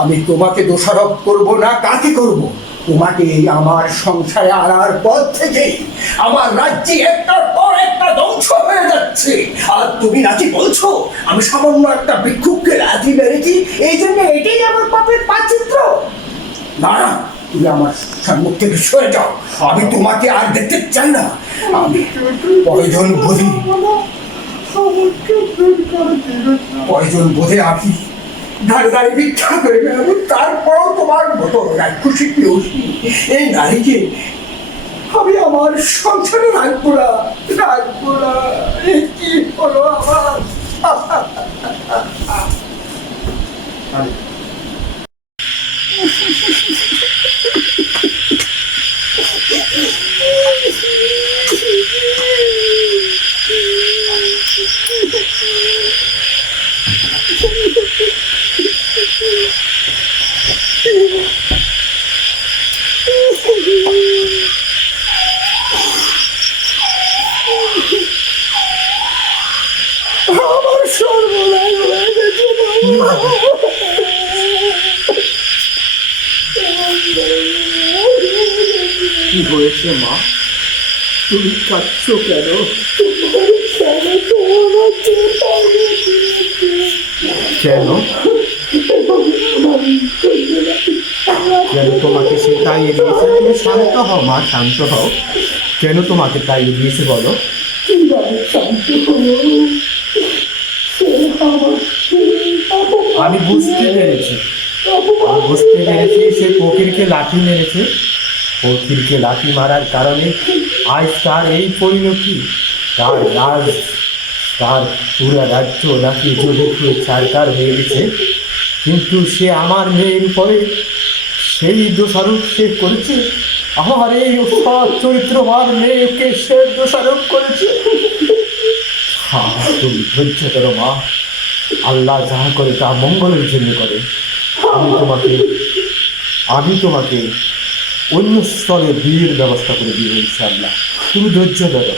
আমি তোমাকে দোষারোপ করব না, কাকে করব? তোমাকে আমার সংসারে আনার পর থেকেই আমার রাজ্যে একটার পর একটা ধ্বংস হয়ে যাচ্ছে। আর তুমি নাকি বলছো আমি সামান্য একটা ভিক্ষুককে লাথি মেরেছি, এই জন্য এটাই আমার পাপের পাচিত্র? না না, তুমি আমার সম্মুখ থেকে সরে যাও। আমি তোমাকে আর দেখতে চাই না। আমি প্রয়োজন বোধে আমি ধারে ধারে ভিক্ষা করে বেড়াবো, তারপরও তোমার মতো রাক্ষসী প্রেয়সী এই নারীকে আমি আমার সংসারে রাখবো না, রাখবো না। এ কি হলো আমার? আমার সর্বনাশ হয়ে গেছে। কি হয়েছে মা? তুমি কাঁদছ কেন? কেন? কেন তোমাকে সে তাড়িয়ে দিয়েছে? তুমি শান্ত হও মা, শান্ত হও। কেন তোমাকে তাড়িয়ে দিয়েছে বলো? আমি বুঝতে পেরেছি, সে ফকিরকে লাঠি মেরেছে। ফকিরকে লাঠি মারার কারণে আজ তার এই পরিণতি। তার পুরা রাজ্য নাকি জ্বলে পুড়ে ছারখার হয়ে গেছে। কিন্তু সে আমার মেয়ের উপরে সেই দোষারোপ সে করেছে। আমার এই সৎ চরিত্রবান মেয়েকে সে দোষারোপ করেছে। তুমি ধৈর্য করো মা, আল্লাহ যাহা করে তা মঙ্গলের জন্য করে। আমি তোমাকে অন্য স্থলে বিয়ের ব্যবস্থা করে দিব ইনশাআল্লাহ। তুমি ধৈর্য ধরো।